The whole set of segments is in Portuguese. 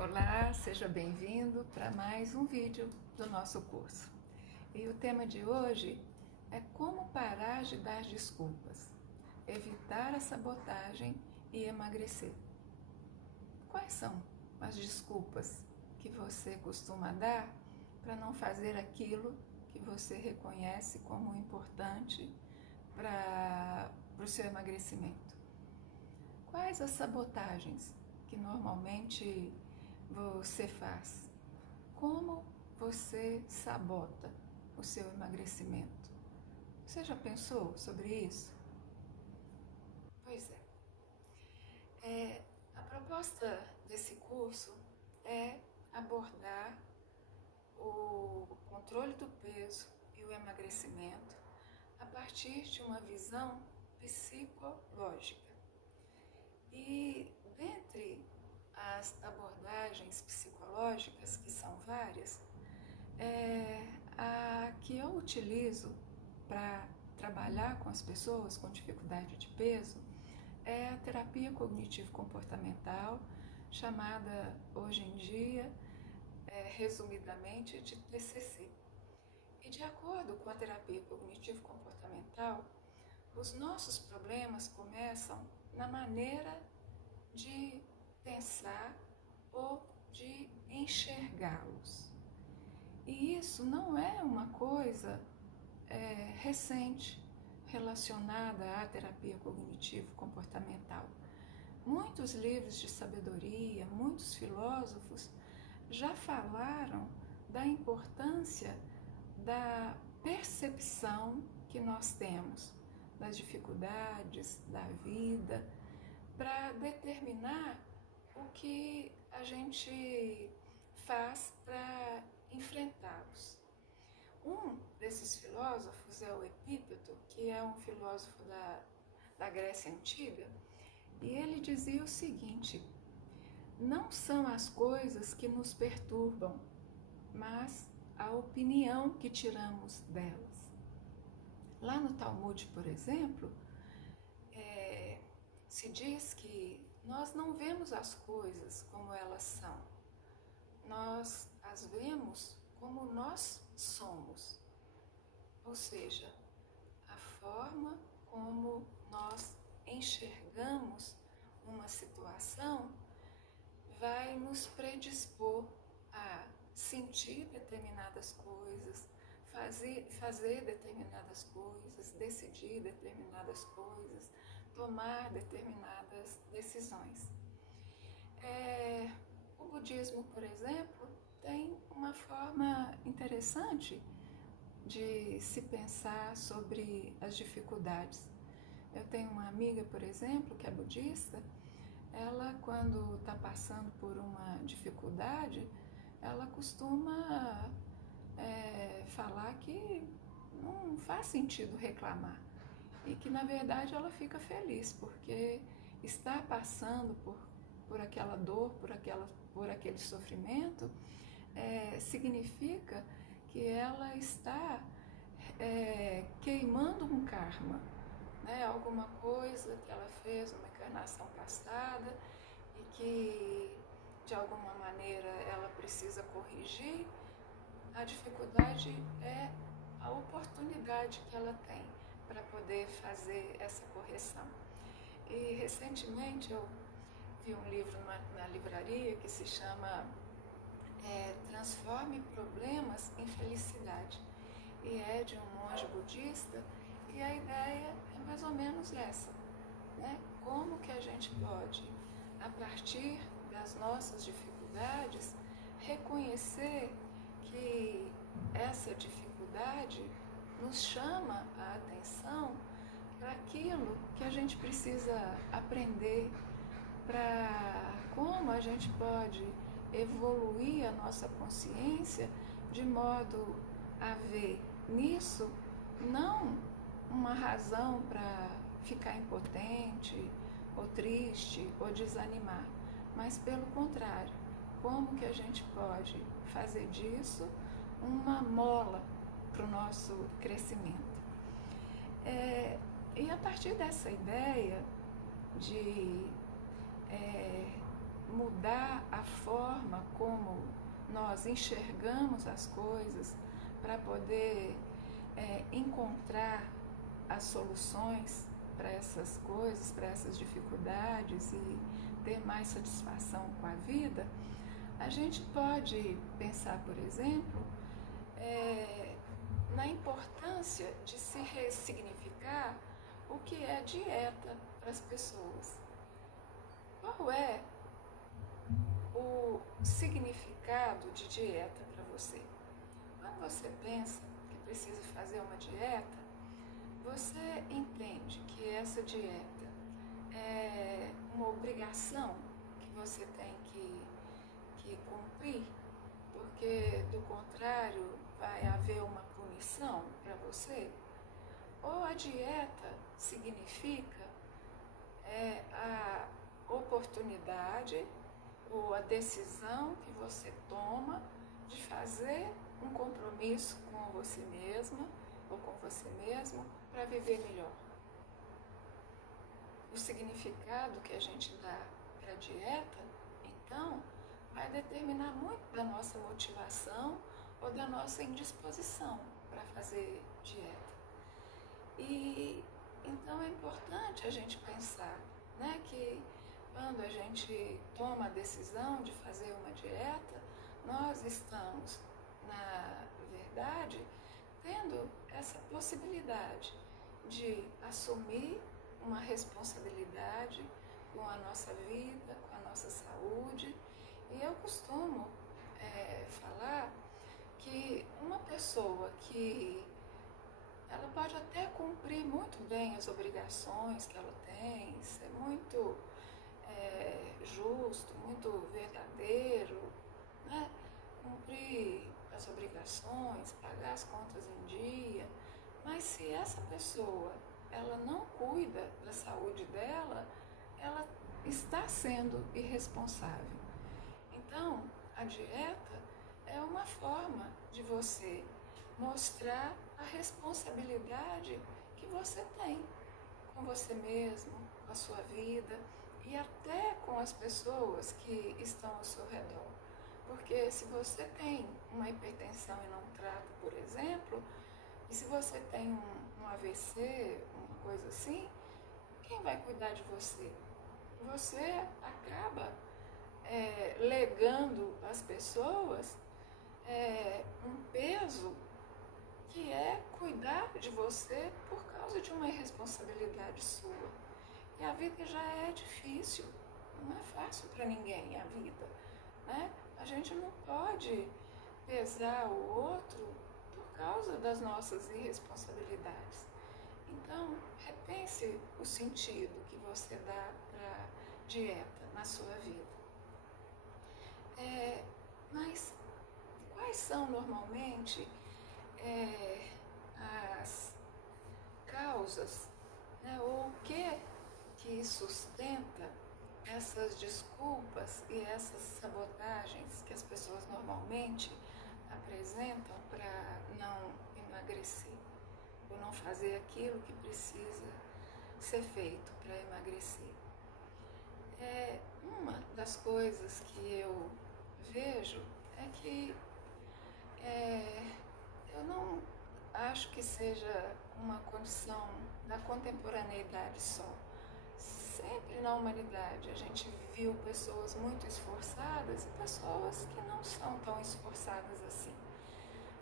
Olá, seja bem-vindo para mais um vídeo do nosso curso. E o tema de hoje é como parar de dar desculpas, evitar a sabotagem e emagrecer. Quais são as desculpas que você costuma dar para não fazer aquilo que você reconhece como importante para o seu emagrecimento? Quais as sabotagens que normalmente você faz? Como você sabota o seu emagrecimento? Você já pensou sobre isso? Pois a proposta desse curso é abordar o controle do peso e o emagrecimento a partir de uma visão psicológica. E dentre as abordagens psicológicas, que são várias, a que eu utilizo para trabalhar com as pessoas com dificuldade de peso é a terapia cognitivo-comportamental, chamada hoje em dia, resumidamente, de TCC. E de acordo com a terapia cognitivo-comportamental, os nossos problemas começam na maneira de pensar ou de enxergá-los. E isso não é uma coisa recente relacionada à terapia cognitivo-comportamental. Muitos livros de sabedoria, muitos filósofos já falaram da importância da percepção que nós temos das dificuldades da vida para determinar o que a gente faz para enfrentá-los. Um desses filósofos é o Epíteto, que é um filósofo da Grécia Antiga, e ele dizia o seguinte: não são as coisas que nos perturbam, mas a opinião que tiramos delas. Lá no Talmud, por exemplo, se diz que nós não vemos as coisas como elas são, nós as vemos como nós somos. Ou seja, a forma como nós enxergamos uma situação vai nos predispor a sentir determinadas coisas, fazer determinadas coisas, decidir determinadas coisas, tomar determinadas decisões. O budismo, por exemplo, tem uma forma interessante de se pensar sobre as dificuldades. Eu tenho uma amiga, por exemplo, que é budista. Ela, quando está passando por uma dificuldade, ela costuma falar que não faz sentido reclamar e que, na verdade, ela fica feliz porque está passando por aquela dor, por aquele sofrimento, significa que ela está queimando um karma, né? Alguma coisa que ela fez numa encarnação passada e que de alguma maneira ela precisa corrigir. A dificuldade é a oportunidade que ela tem para poder fazer essa correção. E recentemente eu vi um livro na livraria que se chama Transforme Problemas em Felicidade, e é de um monge budista, e a ideia é mais ou menos essa, né? Como que a gente pode, a partir das nossas dificuldades, reconhecer que essa dificuldade nos chama a atenção para aquilo que a gente precisa aprender, para como a gente pode evoluir a nossa consciência de modo a ver nisso não uma razão para ficar impotente, ou triste, ou desanimar, mas pelo contrário, como que a gente pode fazer disso uma mola para o nosso crescimento. E a partir dessa ideia de mudar a forma como nós enxergamos as coisas para poder encontrar as soluções para essas coisas, para essas dificuldades e ter mais satisfação com a vida, a gente pode pensar, por exemplo, na importância de se ressignificar o que é dieta para as pessoas. Qual é o significado de dieta para você? Quando você pensa que precisa fazer uma dieta, você entende que essa dieta é uma obrigação que você tem que cumprir, porque do contrário vai haver uma punição para você? Ou a dieta significa a oportunidade ou a decisão que você toma de fazer um compromisso com você mesma ou com você mesmo para viver melhor? O significado que a gente dá para a dieta, então, vai determinar muito da nossa motivação ou da nossa indisposição para fazer dieta. E então é importante a gente pensar, né, que quando a gente toma a decisão de fazer uma dieta, nós estamos, na verdade, tendo essa possibilidade de assumir uma responsabilidade com a nossa vida, com a nossa saúde. E eu costumo falar que uma pessoa que ela pode até cumprir muito bem as obrigações que ela tem, ser muito justo, muito verdadeiro, né? Cumprir as obrigações, pagar as contas em dia, mas se essa pessoa ela não cuida da saúde dela, ela está sendo irresponsável. Então, a dieta é uma forma de você mostrar a responsabilidade que você tem com você mesmo, com a sua vida e até com as pessoas que estão ao seu redor. Porque se você tem uma hipertensão e não trata, por exemplo, e se você tem um AVC, uma coisa assim, quem vai cuidar de você? Você acaba legando às pessoas um peso que é cuidar de você por causa de uma irresponsabilidade sua. E a vida já é difícil, não é fácil para ninguém a vida, né? A gente não pode pesar o outro por causa das nossas irresponsabilidades. Então, repense o sentido que você dá para a dieta na sua vida. Mas quais são normalmente as causas, né, ou o que sustenta essas desculpas e essas sabotagens que as pessoas normalmente apresentam para não emagrecer, ou não fazer aquilo que precisa ser feito para emagrecer? Uma das coisas que eu vejo é que eu não acho que seja uma condição da contemporaneidade só. Sempre na humanidade a gente viu pessoas muito esforçadas e pessoas que não são tão esforçadas assim.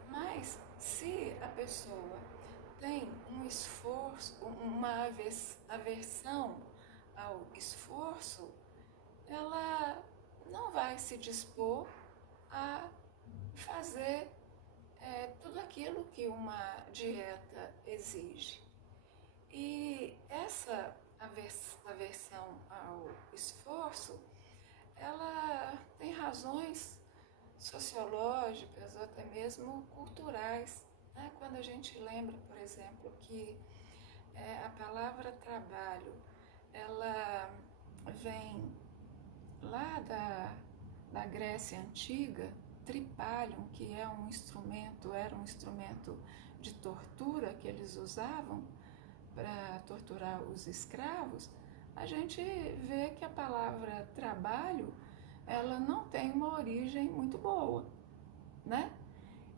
Mas se a pessoa tem um esforço, uma aversão ao esforço, ela não vai se dispor a fazer tudo aquilo que uma dieta exige. E essa aversão ao esforço, ela tem razões sociológicas ou até mesmo culturais, né? Quando a gente lembra, por exemplo, que a palavra trabalho, ela vem lá da Grécia Antiga, tripalium, que era um instrumento de tortura que eles usavam para torturar os escravos. A gente vê que a palavra trabalho ela não tem uma origem muito boa, né?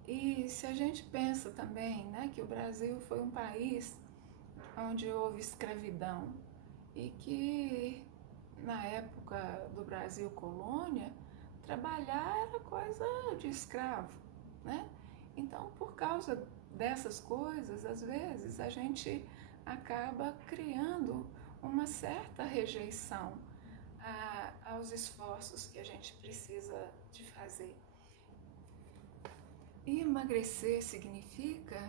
E se a gente pensa também, né, que o Brasil foi um país onde houve escravidão e que na época do Brasil colônia, trabalhar era coisa de escravo, né? Então, por causa dessas coisas, às vezes a gente acaba criando uma certa rejeição aos esforços que a gente precisa de fazer. E emagrecer significa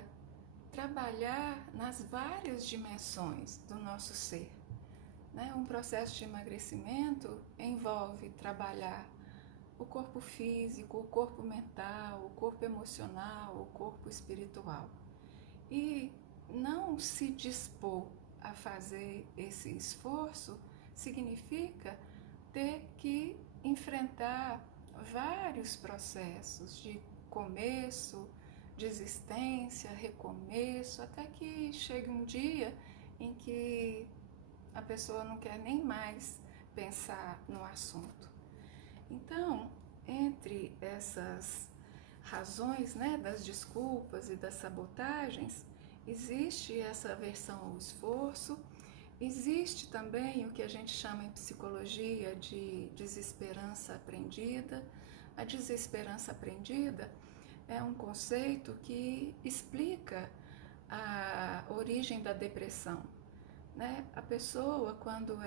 trabalhar nas várias dimensões do nosso ser. Né? Um processo de emagrecimento envolve trabalhar o corpo físico, o corpo mental, o corpo emocional, o corpo espiritual. E não se dispor a fazer esse esforço significa ter que enfrentar vários processos de começo, desistência, recomeço, até que chegue um dia em que a pessoa não quer nem mais pensar no assunto. Então, entre essas razões, né, das desculpas e das sabotagens, existe essa aversão ao esforço, existe também o que a gente chama em psicologia de desesperança aprendida. A desesperança aprendida é um conceito que explica a origem da depressão. Né? A pessoa, quando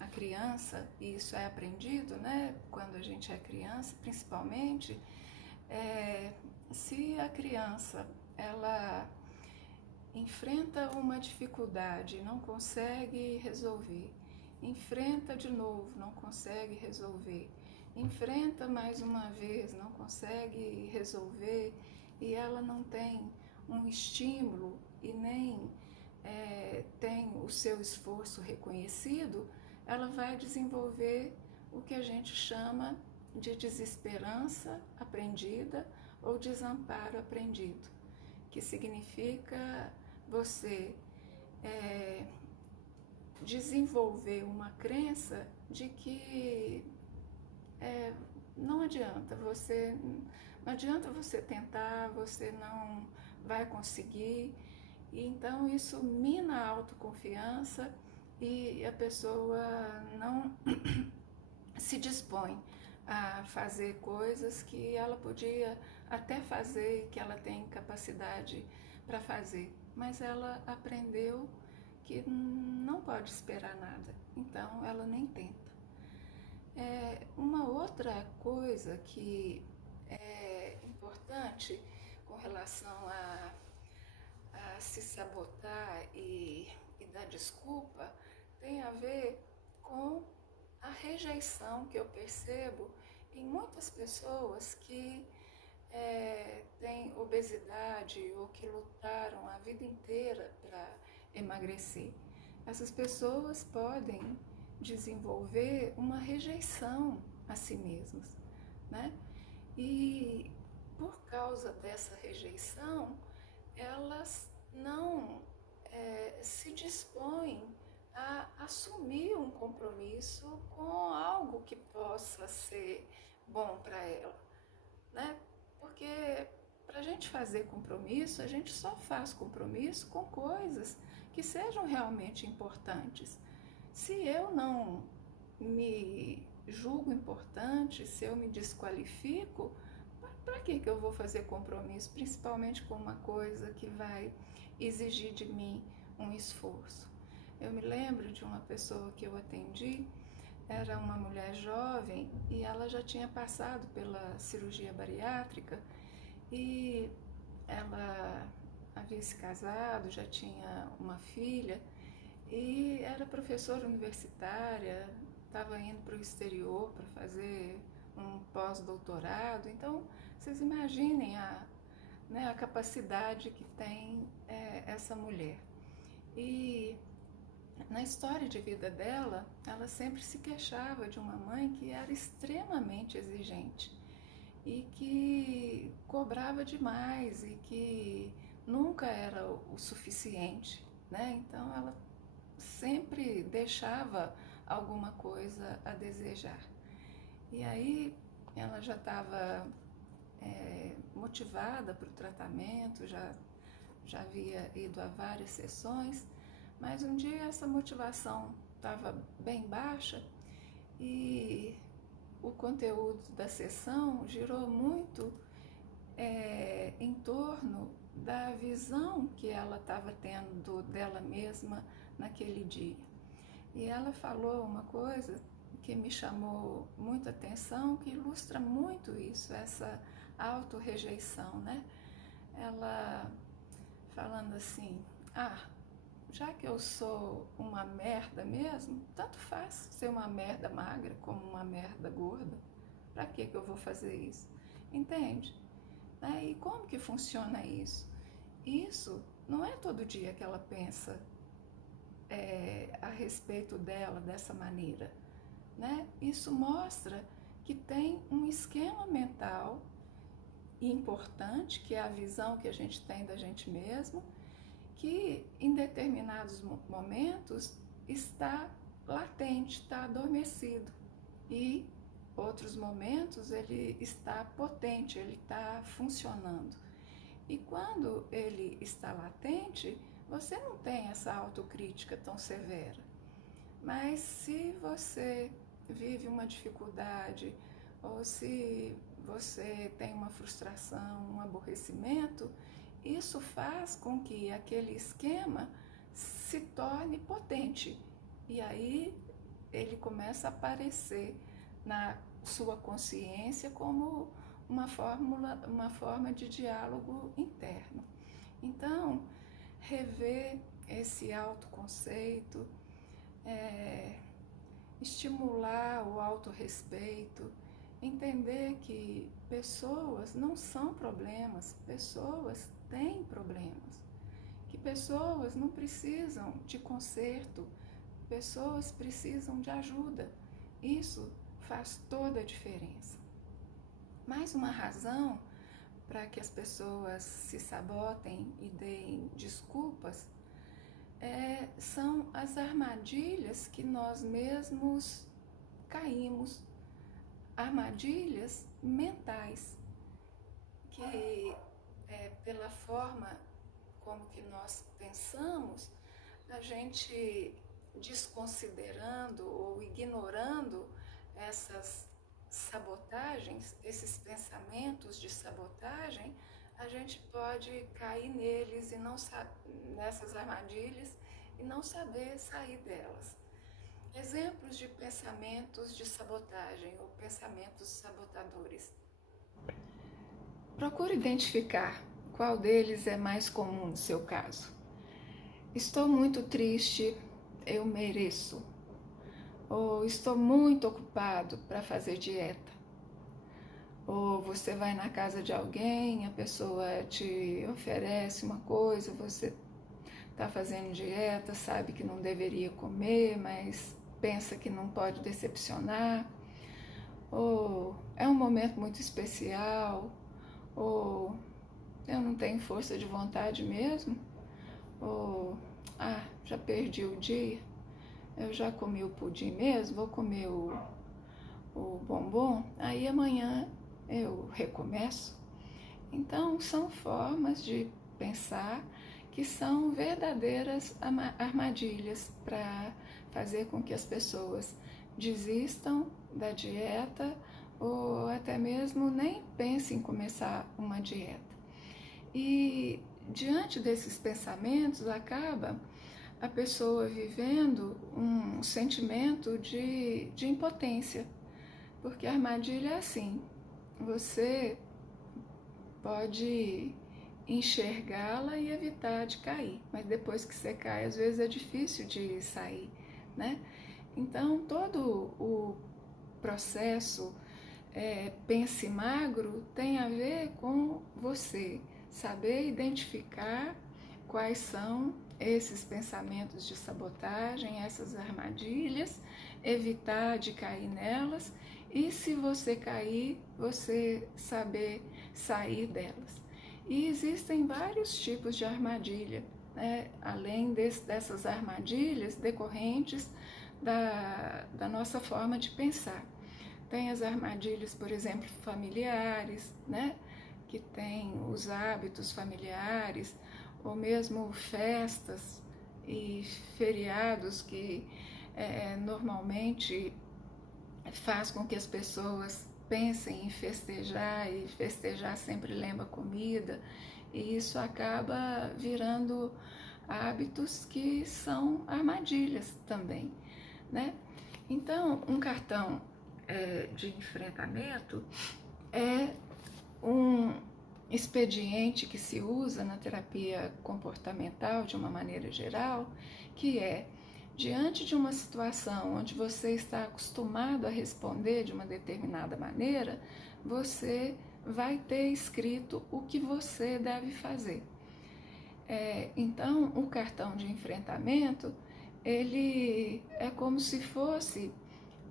a criança, e isso é aprendido, né? Quando a gente é criança, principalmente, se a criança, ela enfrenta uma dificuldade, não consegue resolver, enfrenta de novo, não consegue resolver, enfrenta mais uma vez, não consegue resolver, e ela não tem um estímulo e nem tem o seu esforço reconhecido, ela vai desenvolver o que a gente chama de desesperança aprendida ou desamparo aprendido, que significa você desenvolver uma crença de que não adianta você tentar, você não vai conseguir. E então isso mina a autoconfiança e a pessoa não se dispõe a fazer coisas que ela podia até fazer, que ela tem capacidade para fazer, mas ela aprendeu que não pode esperar nada, então ela nem tenta. Uma outra coisa que é importante com relação a se sabotar e dar desculpa tem a ver com a rejeição que eu percebo em muitas pessoas que têm obesidade ou que lutaram a vida inteira para emagrecer. Essas pessoas podem desenvolver uma rejeição a si mesmas, né? E por causa dessa rejeição, elas não se dispõem a assumir um compromisso com algo que possa ser bom para ela, né? Porque para a gente fazer compromisso, a gente só faz compromisso com coisas que sejam realmente importantes. Se eu não me julgo importante, se eu me desqualifico, para que eu vou fazer compromisso, principalmente com uma coisa que vai exigir de mim um esforço? Eu me lembro de uma pessoa que eu atendi, era uma mulher jovem e ela já tinha passado pela cirurgia bariátrica e ela havia se casado, já tinha uma filha e era professora universitária, estava indo para o exterior para fazer um pós-doutorado. Então, vocês imaginem a capacidade que tem essa mulher. E na história de vida dela, ela sempre se queixava de uma mãe que era extremamente exigente e que cobrava demais e que nunca era o suficiente, né? Então ela sempre deixava alguma coisa a desejar. E aí ela já estava motivada para o tratamento, já havia ido a várias sessões, mas um dia essa motivação estava bem baixa e o conteúdo da sessão girou muito em torno da visão que ela estava tendo dela mesma naquele dia. E ela falou uma coisa que me chamou muita atenção, que ilustra muito isso, essa autorrejeição, né? Ela falando assim, já que eu sou uma merda mesmo, tanto faz ser uma merda magra como uma merda gorda. Pra que eu vou fazer isso? Entende? E como que funciona isso? Isso não é todo dia que ela pensa a respeito dela dessa maneira, né? Isso mostra que tem um esquema mental importante, que é a visão que a gente tem da gente mesmo, que em determinados momentos está latente, está adormecido, e outros momentos ele está potente, ele está funcionando. E quando ele está latente, você não tem essa autocrítica tão severa. Mas se você vive uma dificuldade, ou se você tem uma frustração, um aborrecimento, isso faz com que aquele esquema se torne potente. E aí ele começa a aparecer na sua consciência como uma forma de diálogo interno. Então, rever esse autoconceito, estimular o autorrespeito, entender que pessoas não são problemas, pessoas têm problemas, que pessoas não precisam de conserto, pessoas precisam de ajuda. Isso faz toda a diferença. Mais uma razão para que as pessoas se sabotem e deem desculpas são as armadilhas que nós mesmos caímos, armadilhas mentais, que pela forma como que nós pensamos, a gente desconsiderando ou ignorando essas sabotagens, esses pensamentos de sabotagem, a gente pode cair neles e não nessas armadilhas e não saber sair delas. Exemplos de pensamentos de sabotagem ou pensamentos sabotadores. Procure identificar qual deles é mais comum no seu caso. Estou muito triste, eu mereço. Ou estou muito ocupado para fazer dieta. Ou você vai na casa de alguém, a pessoa te oferece uma coisa, você está fazendo dieta, sabe que não deveria comer, mas pensa que não pode decepcionar. Ou é um momento muito especial, ou eu não tenho força de vontade mesmo, ou já perdi o dia, eu já comi o pudim mesmo, vou comer o bombom, aí amanhã eu recomeço. Então são formas de pensar que são verdadeiras armadilhas para fazer com que as pessoas desistam da dieta ou até mesmo nem pensem em começar uma dieta. E diante desses pensamentos acaba a pessoa vivendo um sentimento de impotência, porque a armadilha é assim, você pode enxergá-la e evitar de cair, mas depois que você cai, às vezes é difícil de sair, né? Então, todo o processo Pense Magro tem a ver com você saber identificar quais são esses pensamentos de sabotagem, essas armadilhas, evitar de cair nelas e, se você cair, você saber sair delas. E existem vários tipos de armadilha, né? Além dessas armadilhas decorrentes da nossa forma de pensar. Tem as armadilhas, por exemplo, familiares, né? Que tem os hábitos familiares, ou mesmo festas e feriados que normalmente faz com que as pessoas pensem em festejar, e festejar sempre lembra comida, e isso acaba virando hábitos que são armadilhas também, né? Então, um cartão de enfrentamento é um expediente que se usa na terapia comportamental de uma maneira geral, que é, diante de uma situação onde você está acostumado a responder de uma determinada maneira, você vai ter escrito o que você deve fazer. Então, o cartão de enfrentamento, ele é como se fosse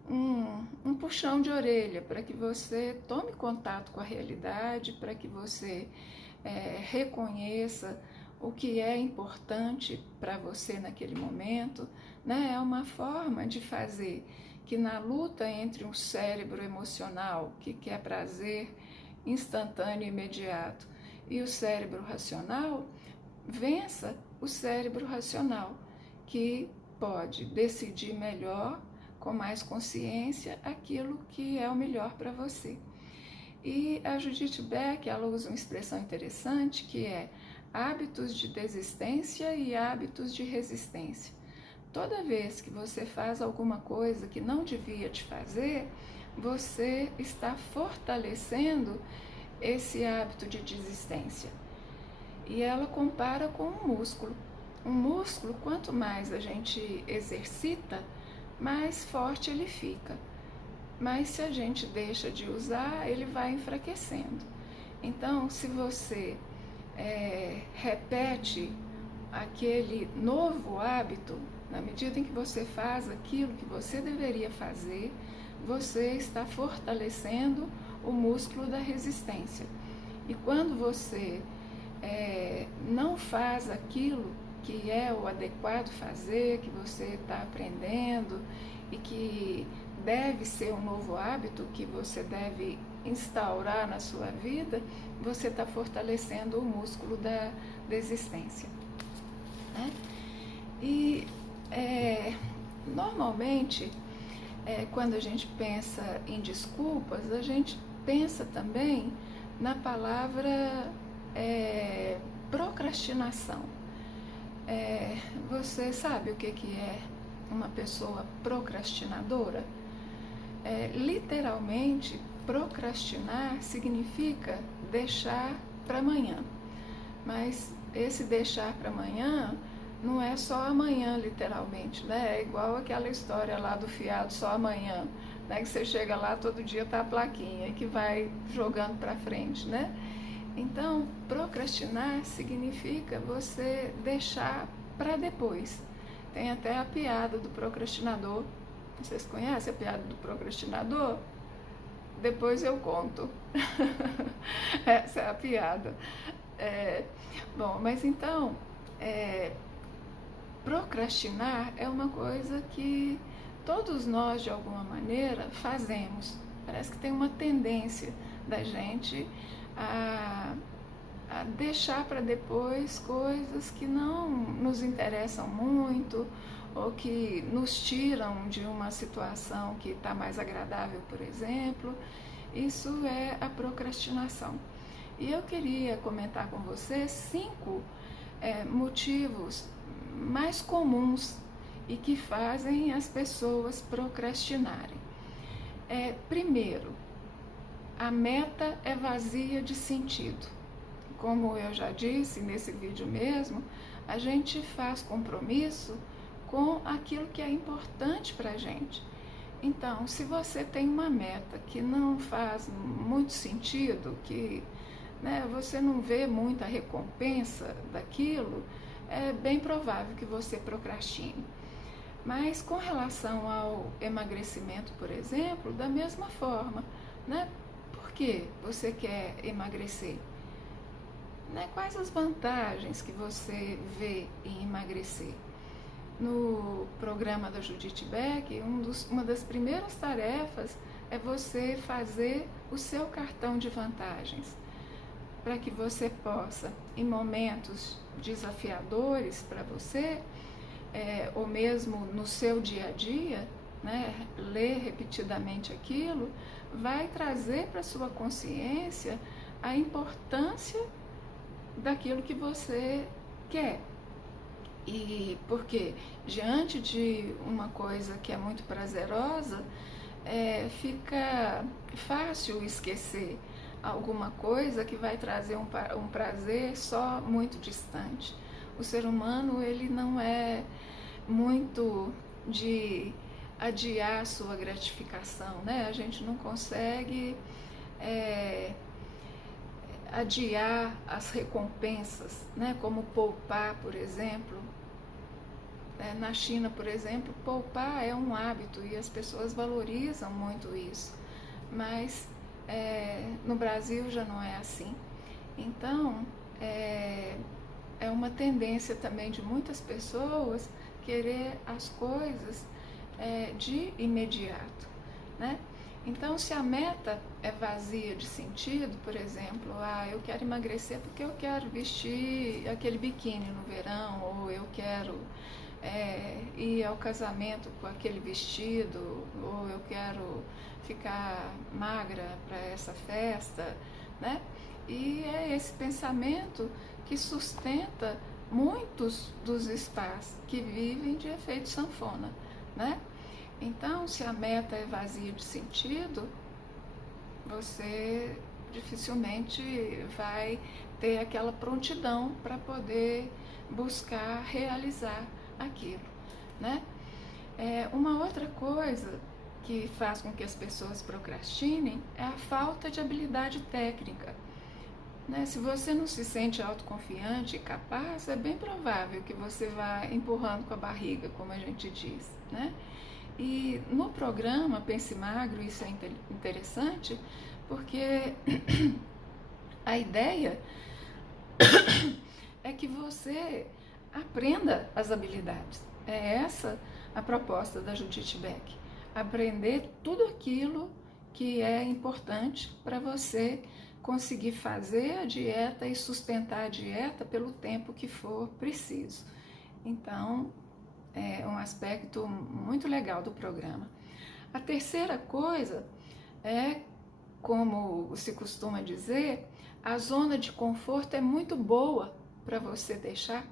um puxão de orelha para que você tome contato com a realidade, para que você reconheça o que é importante para você naquele momento, né? É uma forma de fazer que na luta entre um cérebro emocional, que quer prazer instantâneo e imediato, e o cérebro racional, vença o cérebro racional, que pode decidir melhor, com mais consciência, aquilo que é o melhor para você. E a Judith Beck, ela usa uma expressão interessante que é hábitos de desistência e hábitos de resistência. Toda vez que você faz alguma coisa que não devia te fazer, você está fortalecendo esse hábito de desistência. E ela compara com um músculo. Um músculo, quanto mais a gente exercita, mais forte ele fica. Mas se a gente deixa de usar, ele vai enfraquecendo. Então, se você repete aquele novo hábito, na medida em que você faz aquilo que você deveria fazer, você está fortalecendo o músculo da resistência. E quando você não faz aquilo que é o adequado fazer, que você está aprendendo e que deve ser um novo hábito que você deve instaurar na sua vida, você está fortalecendo o músculo da desistência, né? E normalmente, quando a gente pensa em desculpas, a gente pensa também na palavra procrastinação. Você sabe o que é uma pessoa procrastinadora? Literalmente, procrastinar significa deixar para amanhã. Mas esse deixar para amanhã não é só amanhã, literalmente, né? É igual aquela história lá do fiado só amanhã, né? Que você chega lá, todo dia tá a plaquinha que vai jogando para frente, né? Então, procrastinar significa você deixar para depois. Tem até a piada do procrastinador. Vocês conhecem a piada do procrastinador? Depois eu conto. Essa é a piada. Bom, mas então, procrastinar é uma coisa que todos nós, de alguma maneira, fazemos. Parece que tem uma tendência da gente a deixar para depois coisas que não nos interessam muito ou que nos tiram de uma situação que está mais agradável, por exemplo. Isso é a procrastinação. E eu queria comentar com você 5 motivos mais comuns e que fazem as pessoas procrastinarem. Primeiro, a meta é vazia de sentido. Como eu já disse nesse vídeo mesmo, a gente faz compromisso com aquilo que é importante para a gente. Então, se você tem uma meta que não faz muito sentido, que você não vê muita recompensa daquilo, é bem provável que você procrastine. Mas com relação ao emagrecimento, por exemplo, da mesma forma, né? Por que você quer emagrecer? Quais as vantagens que você vê em emagrecer? No programa da Judith Beck, uma das primeiras tarefas é você fazer o seu cartão de vantagens, para que você possa, em momentos desafiadores para você, ou mesmo no seu dia a dia, né, ler repetidamente aquilo, vai trazer para sua consciência a importância daquilo que você quer. E porque diante de uma coisa que é muito prazerosa, fica fácil esquecer alguma coisa que vai trazer um prazer só muito distante. O ser humano, ele não é muito de adiar a sua gratificação, né? A gente não consegue adiar as recompensas, né? Como poupar, por exemplo. Na China, por exemplo, poupar é um hábito e as pessoas valorizam muito isso, mas no Brasil já não é assim. Então, é uma tendência também de muitas pessoas querer as coisas de imediato, né? Então, se a meta é vazia de sentido, por exemplo, eu quero emagrecer porque eu quero vestir aquele biquíni no verão, ou eu quero ir ao casamento com aquele vestido, ou eu quero ficar magra para essa festa, né? E é esse pensamento que sustenta muitos dos spas que vivem de efeito sanfona, né? Então, se a meta é vazia de sentido, você dificilmente vai ter aquela prontidão para poder buscar realizar aquilo, né? Uma outra coisa que faz com que as pessoas procrastinem é a falta de habilidade técnica, né? Se você não se sente autoconfiante e capaz, é bem provável que você vá empurrando com a barriga, como a gente diz, né? E no programa Pense Magro, isso é interessante, porque a ideia é que você aprenda as habilidades. É essa a proposta da Judith Beck. Aprender tudo aquilo que é importante para você conseguir fazer a dieta e sustentar a dieta pelo tempo que for preciso. Então, é um aspecto muito legal do programa. A terceira coisa é, como se costuma dizer, a zona de conforto é muito boa para você deixar.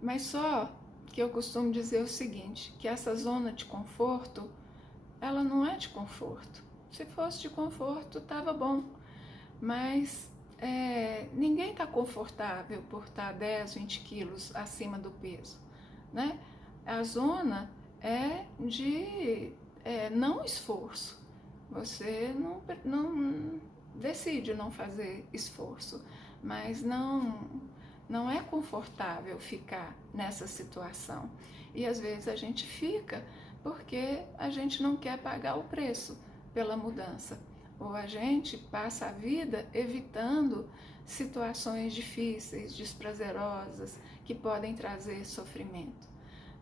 Mas só que eu costumo dizer o seguinte, que essa zona de conforto, ela não é de conforto. Se fosse de conforto, estava bom, mas ninguém está confortável por estar 10, 20 quilos acima do peso, né? A zona é de não esforço. Você não decide não fazer esforço, mas não é confortável ficar nessa situação. E às vezes a gente fica porque a gente não quer pagar o preço pela mudança. Ou a gente passa a vida evitando situações difíceis, desprazerosas, que podem trazer sofrimento.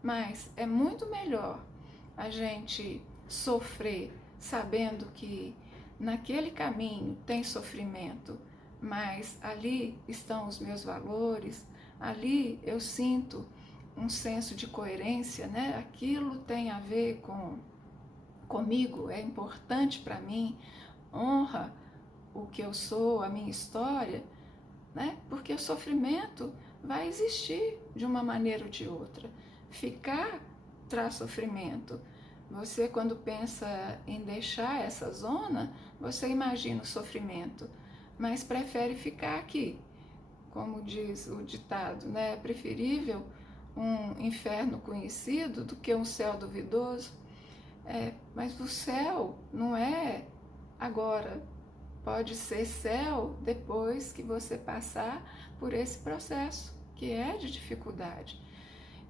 Mas é muito melhor a gente sofrer sabendo que naquele caminho tem sofrimento, mas ali estão os meus valores, ali eu sinto um senso de coerência, né? Aquilo tem a ver comigo, é importante para mim, honra o que eu sou, a minha história, né? Porque o sofrimento vai existir de uma maneira ou de outra. Ficar traz sofrimento. Você, quando pensa em deixar essa zona, você imagina o sofrimento, mas prefere ficar aqui. Como diz o ditado, né? É preferível um inferno conhecido do que um céu duvidoso. Mas o céu não é agora, pode ser céu depois que você passar por esse processo, que é de dificuldade.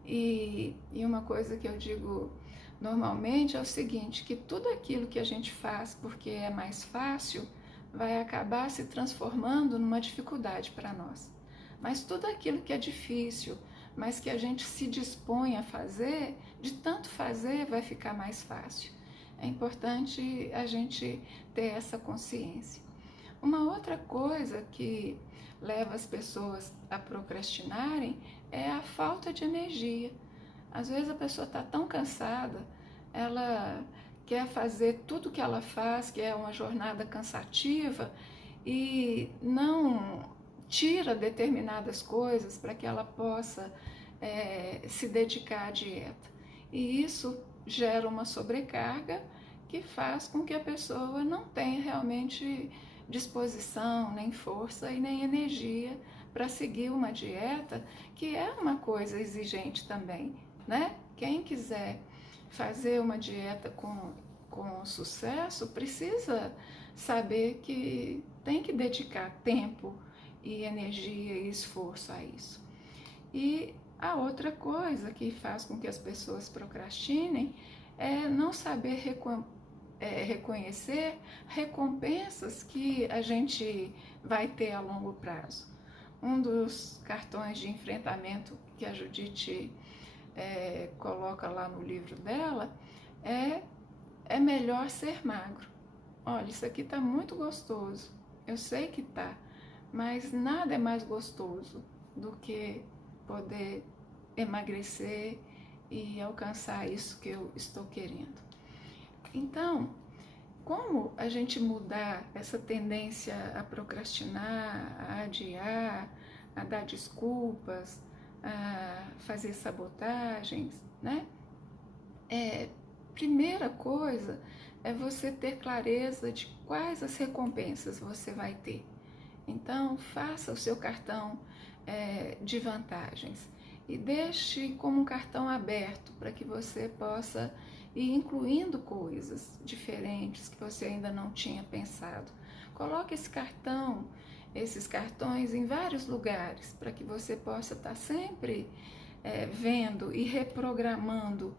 E uma coisa que eu digo normalmente é o seguinte, que tudo aquilo que a gente faz porque é mais fácil, vai acabar se transformando numa dificuldade para nós. Mas tudo aquilo que é difícil, mas que a gente se dispõe a fazer, de tanto fazer vai ficar mais fácil. É importante a gente ter essa consciência. Uma outra coisa que leva as pessoas a procrastinarem é a falta de energia. Às vezes a pessoa está tão cansada, ela quer fazer tudo o que ela faz, que é uma jornada cansativa, e não tira determinadas coisas para que ela possa se dedicar à dieta. E isso gera uma sobrecarga que faz com que a pessoa não tenha realmente disposição, nem força e nem energia para seguir uma dieta, que é uma coisa exigente também, né? Quem quiser fazer uma dieta com sucesso precisa saber que tem que dedicar tempo e energia e esforço a isso. E a outra coisa que faz com que as pessoas procrastinem é não saber reconhecer recompensas que a gente vai ter a longo prazo. Um dos cartões de enfrentamento que a Judite coloca lá no livro dela é melhor ser magro. Olha, isso aqui tá muito gostoso, eu sei que tá, mas nada é mais gostoso do que poder emagrecer e alcançar isso que eu estou querendo. Então, como a gente mudar essa tendência a procrastinar, a adiar, a dar desculpas, a fazer sabotagens, né? Primeira coisa é você ter clareza de quais as recompensas você vai ter. Então, faça o seu cartão de vantagens e deixe como um cartão aberto para que você possa ir incluindo coisas diferentes que você ainda não tinha pensado. Coloque esses cartões em vários lugares para que você possa estar sempre vendo e reprogramando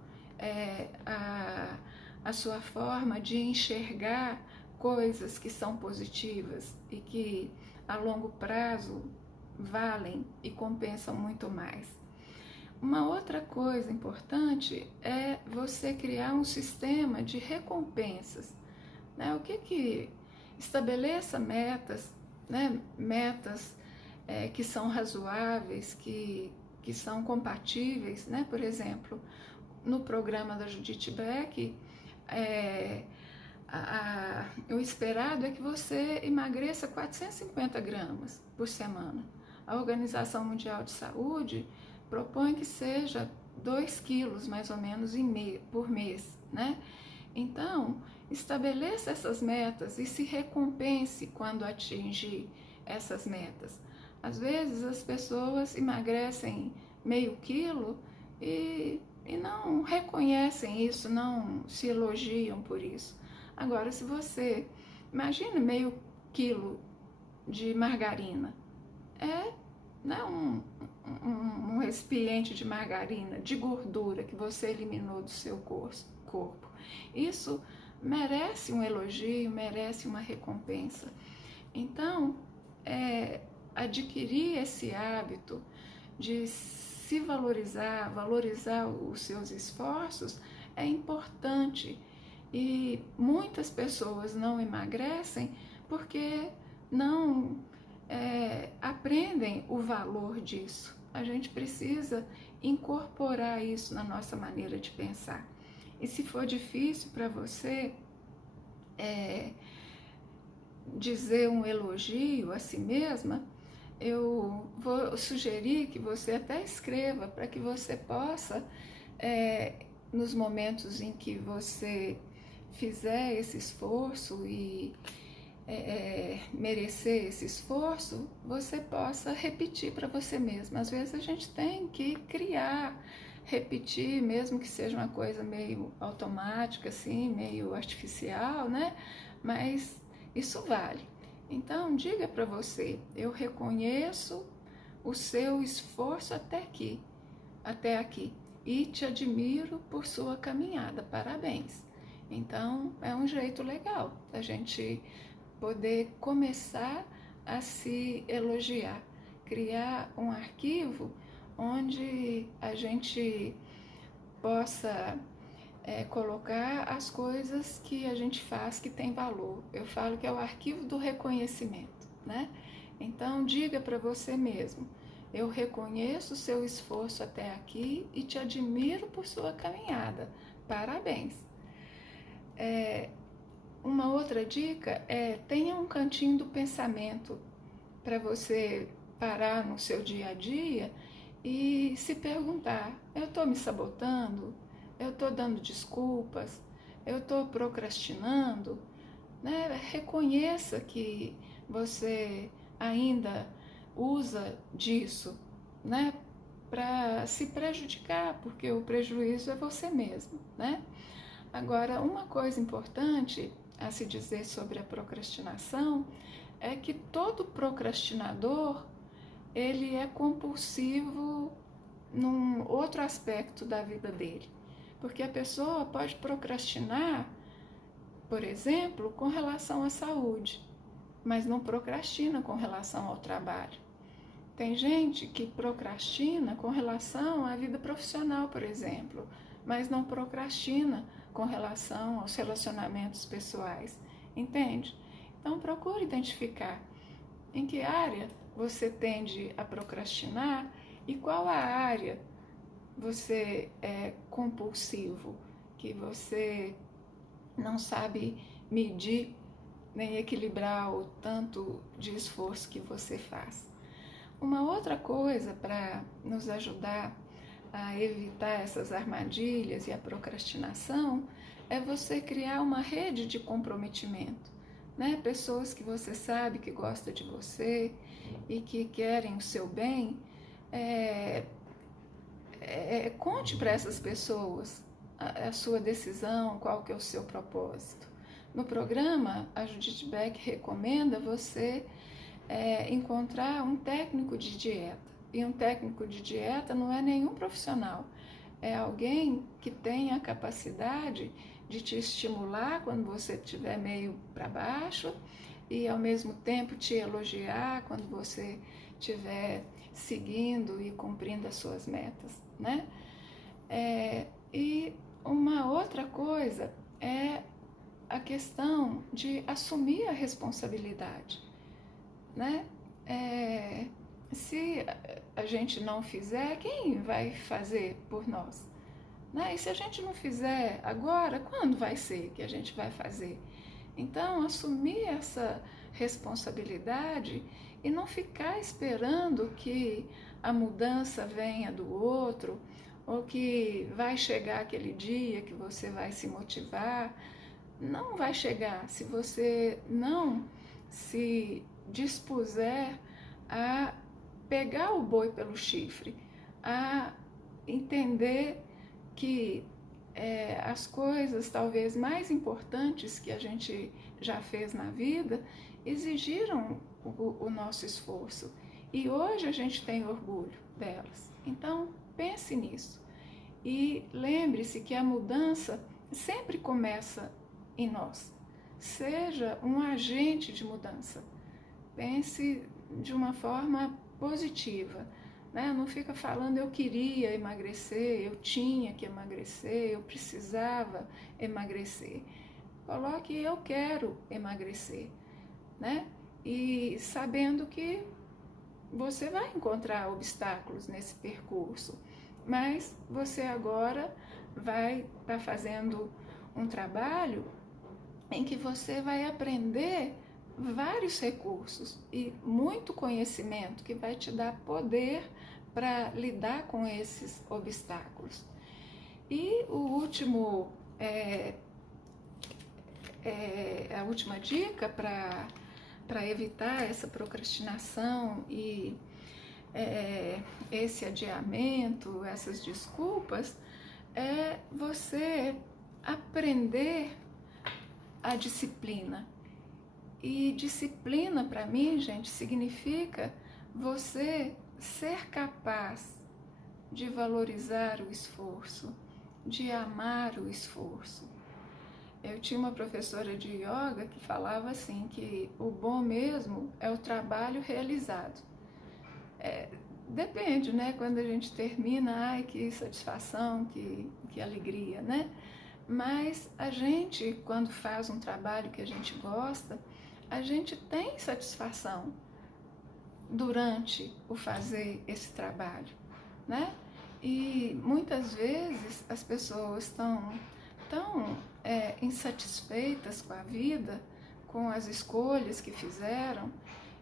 a sua forma de enxergar coisas que são positivas e que a longo prazo valem e compensam muito mais. Uma outra coisa importante é você criar um sistema de recompensas, né? Estabeleça metas, né? Metas que são razoáveis, que são compatíveis, né? Por exemplo, no programa da Judite Beck, o esperado é que você emagreça 450 gramas por semana. A Organização Mundial de Saúde propõe que seja 2 quilos mais ou menos por mês, né? Então, estabeleça essas metas e se recompense quando atingir essas metas. Às vezes as pessoas emagrecem meio quilo e não reconhecem isso, não se elogiam por isso. Agora, se você imagina meio quilo de margarina, né, um recipiente de margarina, de gordura que você eliminou do seu corpo. Isso merece um elogio, merece uma recompensa. Então, adquirir esse hábito de se valorizar os seus esforços é importante. E muitas pessoas não emagrecem porque não aprendem o valor disso. A gente precisa incorporar isso na nossa maneira de pensar. E se for difícil para você dizer um elogio a si mesma, eu vou sugerir que você até escreva para que você possa, nos momentos em que você fizer esse esforço e merecer esse esforço, você possa repetir para você mesmo. Às vezes a gente tem que repetir, mesmo que seja uma coisa meio automática, assim, meio artificial, né? Mas isso vale. Então, diga para você: eu reconheço o seu esforço até aqui, e te admiro por sua caminhada. Parabéns. Então, é um jeito legal da gente poder começar a se elogiar, criar um arquivo onde a gente possa colocar as coisas que a gente faz que tem valor. Eu falo que é o arquivo do reconhecimento, né? Então, diga para você mesmo: eu reconheço o seu esforço até aqui e te admiro por sua caminhada. Parabéns! Uma outra dica é: tenha um cantinho do pensamento para você parar no seu dia a dia e se perguntar: eu estou me sabotando? Eu estou dando desculpas? Eu estou procrastinando? Né? Reconheça que você ainda usa disso, né, para se prejudicar, porque o prejuízo é você mesmo, né? Agora, uma coisa importante a se dizer sobre a procrastinação é que todo procrastinador, ele é compulsivo num outro aspecto da vida dele. Porque a pessoa pode procrastinar, por exemplo, com relação à saúde, mas não procrastina com relação ao trabalho. Tem gente que procrastina com relação à vida profissional, por exemplo, mas não procrastina com relação aos relacionamentos pessoais, entende? Então procure identificar em que área você tende a procrastinar e qual a área você é compulsivo, que você não sabe medir nem equilibrar o tanto de esforço que você faz. Uma outra coisa para nos ajudar a evitar essas armadilhas e a procrastinação é você criar uma rede de comprometimento, né? Pessoas que você sabe que gostam de você e que querem o seu bem, conte para essas pessoas a sua decisão, qual que é o seu propósito. No programa, a Judith Beck recomenda você encontrar um técnico de dieta. E um técnico de dieta não é nenhum profissional, é alguém que tem a capacidade de te estimular quando você estiver meio para baixo e ao mesmo tempo te elogiar quando você estiver seguindo e cumprindo as suas metas, né? E uma outra coisa é a questão de assumir a responsabilidade, né? Se a gente não fizer, quem vai fazer por nós? Né? E se a gente não fizer agora, quando vai ser que a gente vai fazer? Então, assumir essa responsabilidade e não ficar esperando que a mudança venha do outro ou que vai chegar aquele dia que você vai se motivar. Não vai chegar se você não se dispuser a pegar o boi pelo chifre, a entender que as coisas talvez mais importantes que a gente já fez na vida exigiram o nosso esforço e hoje a gente tem orgulho delas. Então pense nisso e lembre-se que a mudança sempre começa em nós. Seja um agente de mudança. Pense de uma forma positiva, né? Não fica falando eu queria emagrecer, eu tinha que emagrecer, eu precisava emagrecer. Coloque eu quero emagrecer, né? E sabendo que você vai encontrar obstáculos nesse percurso, mas você agora vai estar fazendo um trabalho em que você vai aprender vários recursos e muito conhecimento que vai te dar poder para lidar com esses obstáculos. E a última dica para evitar essa procrastinação e esse adiamento, essas desculpas, é você aprender a disciplina. E disciplina, para mim, gente, significa você ser capaz de valorizar o esforço, de amar o esforço. Eu tinha uma professora de yoga que falava assim, que o bom mesmo é o trabalho realizado. depende, né? Quando a gente termina, ai, que satisfação, que alegria, né? Mas a gente, quando faz um trabalho que a gente gosta, a gente tem satisfação durante o fazer esse trabalho, né? E muitas vezes as pessoas estão tão insatisfeitas com a vida, com as escolhas que fizeram,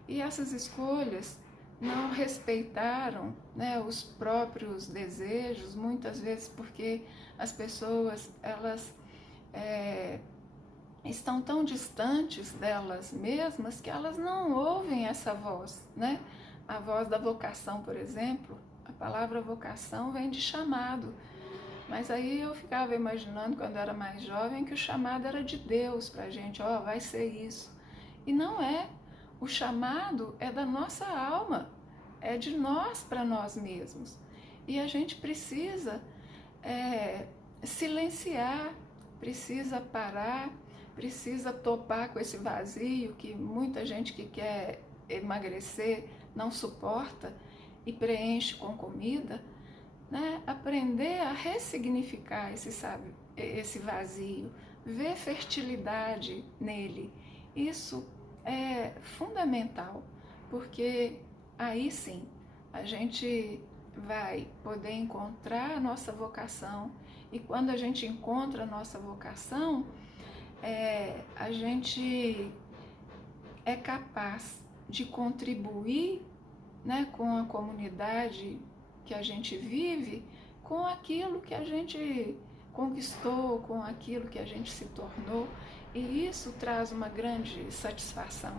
e essas escolhas não respeitaram, né, os próprios desejos, muitas vezes porque as pessoas elas estão tão distantes delas mesmas que elas não ouvem essa voz, né? A voz da vocação, por exemplo, a palavra vocação vem de chamado, mas aí eu ficava imaginando quando eu era mais jovem que o chamado era de Deus para a gente, ó, vai ser isso. E não é. O chamado é da nossa alma, é de nós para nós mesmos. E a gente precisa silenciar, precisa parar, precisa topar com esse vazio que muita gente que quer emagrecer não suporta e preenche com comida, né? Aprender a ressignificar esse vazio, ver fertilidade nele. Isso é fundamental, porque aí sim a gente vai poder encontrar a nossa vocação, e quando a gente encontra a nossa vocação, a gente é capaz de contribuir, né, com a comunidade que a gente vive, com aquilo que a gente conquistou, com aquilo que a gente se tornou, e isso traz uma grande satisfação.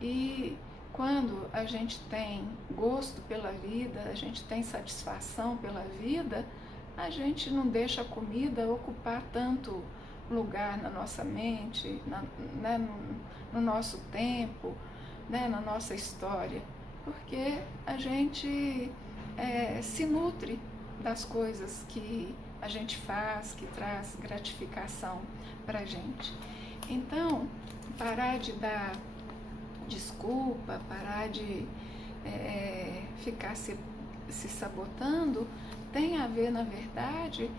E quando a gente tem gosto pela vida, a gente tem satisfação pela vida, a gente não deixa a comida ocupar tanto lugar na nossa mente, né, no nosso tempo, né, na nossa história, porque a gente se nutre das coisas que a gente faz, que traz gratificação para a gente. Então, parar de dar desculpa, parar de ficar se sabotando, tem a ver, na verdade,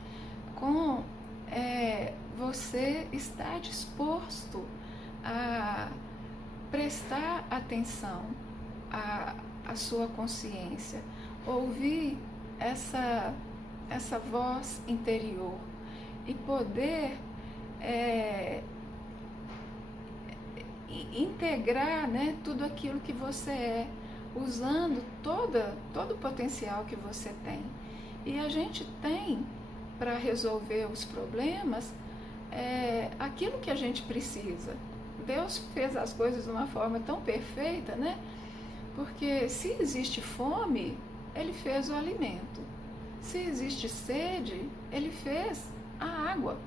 com você estar disposto a prestar atenção à sua consciência, ouvir essa voz interior e poder integrar, né, tudo aquilo que você é, usando todo o potencial que você tem. E a gente tem para resolver os problemas aquilo que a gente precisa. Deus fez as coisas de uma forma tão perfeita, né? Porque se existe fome, Ele fez o alimento. Se existe sede, Ele fez a água,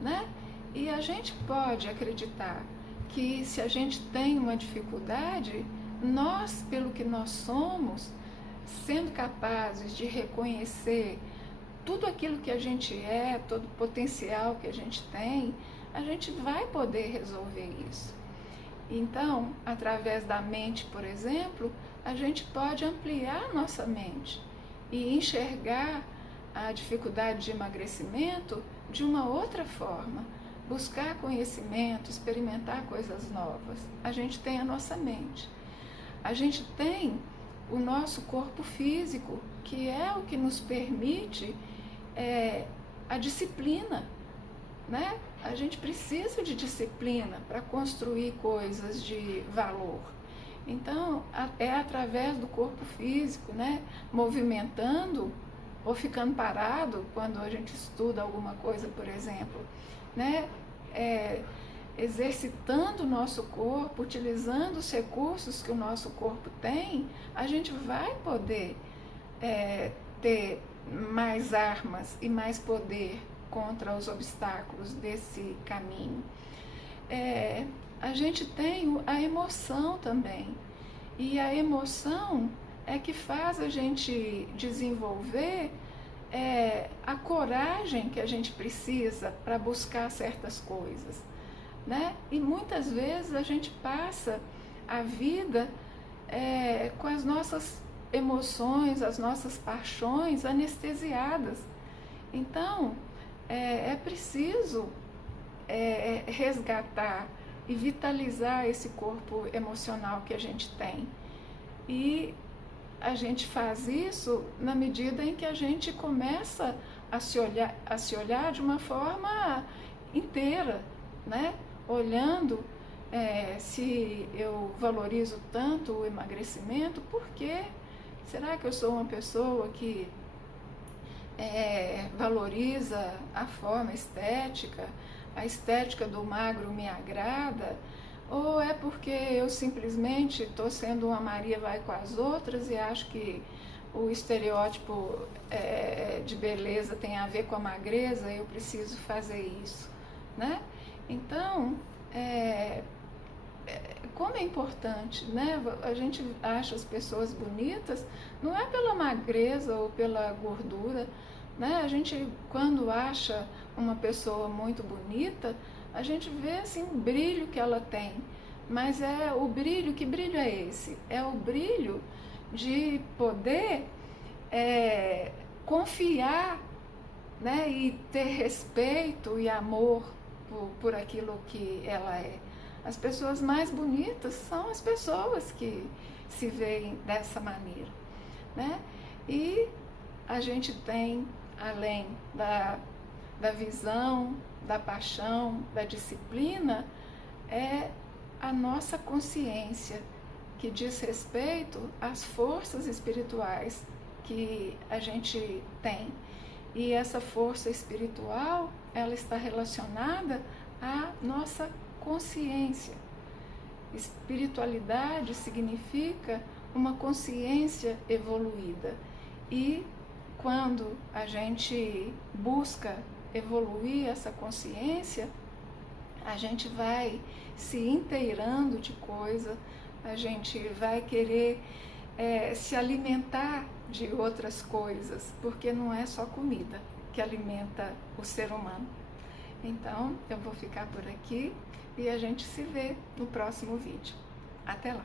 né? E a gente pode acreditar que se a gente tem uma dificuldade, nós, pelo que nós somos, sendo capazes de reconhecer tudo aquilo que a gente é, todo o potencial que a gente tem, a gente vai poder resolver isso. Então, através da mente, por exemplo, a gente pode ampliar a nossa mente e enxergar a dificuldade de emagrecimento de uma outra forma, buscar conhecimento, experimentar coisas novas. A gente tem a nossa mente. A gente tem o nosso corpo físico, que é o que nos permite a disciplina, né? A gente precisa de disciplina para construir coisas de valor. Então, é através do corpo físico, né? Movimentando ou ficando parado, quando a gente estuda alguma coisa, por exemplo, né? Exercitando o nosso corpo, utilizando os recursos que o nosso corpo tem, a gente vai poder ter mais armas e mais poder contra os obstáculos desse caminho. A gente tem a emoção também, e a emoção é que faz a gente desenvolver a coragem que a gente precisa para buscar certas coisas, né? E muitas vezes a gente passa a vida com as nossas emoções, as nossas paixões anestesiadas. Então, é preciso resgatar e vitalizar esse corpo emocional que a gente tem. E a gente faz isso na medida em que a gente começa a se olhar de uma forma inteira, né? Olhando se eu valorizo tanto o emagrecimento, por quê? Será que eu sou uma pessoa que valoriza a forma estética, a estética do magro me agrada? Ou é porque eu simplesmente estou sendo uma Maria vai com as outras e acho que o estereótipo de beleza tem a ver com a magreza, eu preciso fazer isso, né? Então, como é importante, né? A gente acha as pessoas bonitas, não é pela magreza ou pela gordura, né? A gente, quando acha uma pessoa muito bonita, a gente vê assim o brilho que ela tem, mas o brilho, que brilho é esse? É o brilho de poder confiar, né? E ter respeito e amor por aquilo que ela é. As pessoas mais bonitas são as pessoas que se veem dessa maneira, né? E a gente tem, além da visão, da paixão, da disciplina, a nossa consciência, que diz respeito às forças espirituais que a gente tem. E essa força espiritual, ela está relacionada à nossa consciência. Espiritualidade significa uma consciência evoluída. E quando a gente busca evoluir essa consciência, a gente vai se inteirando de coisa, a gente vai querer se alimentar de outras coisas, porque não é só comida que alimenta o ser humano. Então, eu vou ficar por aqui e a gente se vê no próximo vídeo. Até lá!